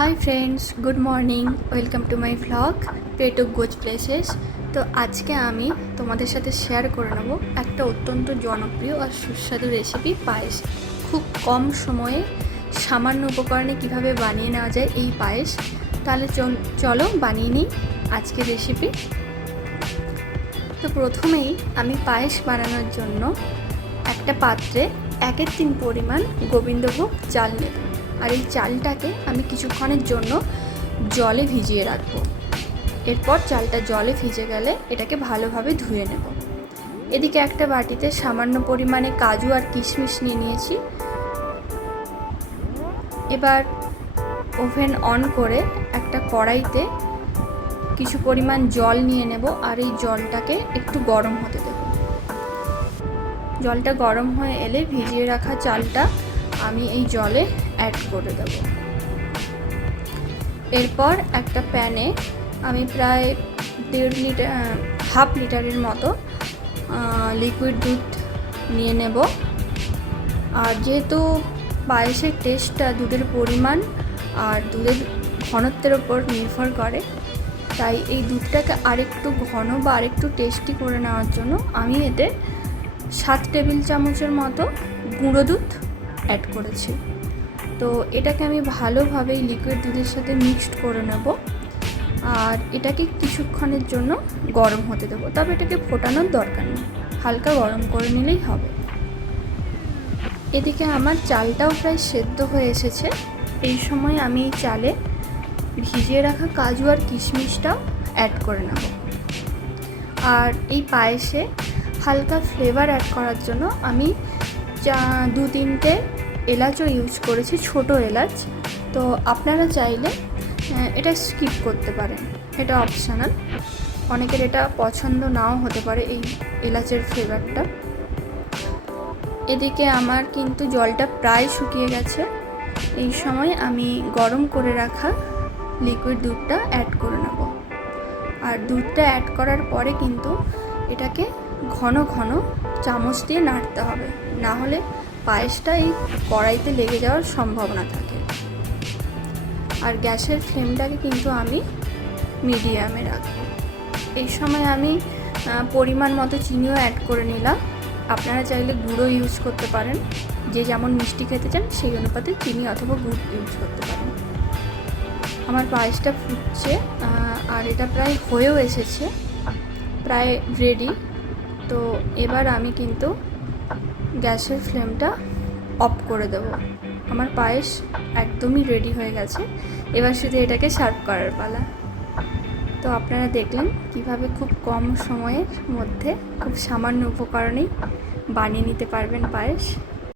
High friends, good morning. Welcome to my vlog পেটু goes places. তো আজকে আমি তোমাদের সাথে শেয়ার করে নেব একটা অত্যন্ত জনপ্রিয় আর সুস্বাদু রেসিপি পায়েস। খুব কম সময়ে সামান্য উপকরণে কিভাবে বানিয়ে নেওয়া যায় এই পায়েস। তাহলে চলো বানিয়ে নিই আজকের রেসিপি। তো প্রথমেই আমি পায়েস বানানোর জন্য একটা পাত্রে 1/3 পরিমাণ গোবিন্দভোগ চাল নেব। আর এই চালটাকে আমি কিছুক্ষণের জন্য জলে ভিজিয়ে রাখবো। এরপর চালটা জলে ভিজে গেলে এটাকে ভালোভাবে ধুয়ে নেব। এদিকে একটা বাটিতে সামান্য পরিমাণে কাজু আর কিশমিশ নিয়ে নিয়েছি। এবার ওভেন অন করে একটা কড়াইতে কিছু পরিমাণ জল নিয়ে নেব আর এই জলটাকে একটু গরম হতে দেব। জলটা গরম হয়ে এলে ভিজিয়ে রাখা চালটা আমি এই জলে অ্যাড করে দেব। এরপর একটা প্যানে আমি প্রায় 1.5 লিটারের মতো লিকুইড দুধ নিয়ে নেব। আর যেহেতু পায়েসের টেস্টটা দুধের পরিমাণ আর দুধের ঘনত্বের ওপর নির্ভর করে, তাই এই দুধটাকে আরেকটু ঘন বা আরেকটু টেস্টি করে নেওয়ার জন্য আমি এতে 7 টেবিল চামচের মতো গুঁড়ো দুধ অ্যাড করেছি। তো এটাকে আমি ভালোভাবে লিকুইড দুধের সাথে মিক্সড করে নেব আর এটাকে কিছুক্ষণের জন্য গরম হতে দেবো। তবে এটাকে ফোটানোর দরকার নেই, হালকা গরম করে নিলেই হবে। এদিকে আমার চালটাও প্রায় সেদ্ধ হয়ে এসেছে। এই সময় আমি এই চালে ভিজিয়ে রাখা কাজু আর কিশমিশটাও অ্যাড করে নেব। আর এই পায়েসে হালকা ফ্লেভার অ্যাড করার জন্য আমি 2-3টে এলাচও ইউজ করেছি, ছোট এলাচ। তো আপনারা চাইলে এটা স্কিপ করতে পারেন, এটা অপশনাল। অনেকের এটা পছন্দ নাও হতে পারে এই এলাচের ফ্লেভারটা। এদিকে আমার কিন্তু জলটা প্রায় শুকিয়ে গেছে। এই সময় আমি গরম করে রাখা লিকুইড দুধটা অ্যাড করে নেব। আর দুধটা অ্যাড করার পরে কিন্তু এটাকে ঘন ঘন চামচ দিয়ে নাড়তে হবে, না হলে পায়েসটা এই কড়াইতে লেগে যাওয়ার সম্ভাবনা থাকে। আর গ্যাসের ফ্লেমটাকে কিন্তু আমি মিডিয়ামে রাখবো। এই সময় আমি পরিমাণ মতো চিনিও অ্যাড করে নিলাম। আপনারা চাইলে গুঁড়ো ইউজ করতে পারেন, যে যেমন মিষ্টি খেতে চান সেই অনুপাতে চিনি অথবা গুড় ইউজ করতে পারেন। আমার পায়েসটা ফুটছে আর এটা প্রায় হয়েও এসেছে, প্রায় রেডি। তো এবার আমি কিন্তু গ্যাসের ফ্লেমটা অফ করে দেব। আমার পায়েস একদমই রেডি হয়ে গেছে। এবার শুধু এটাকে সার্ভ করার পালা। তো আপনারা দেখলেন কিভাবে খুব কম সময়ের মধ্যে খুব সামান্য উপকরণেই বানিয়ে নিতে পারবেন পায়েস।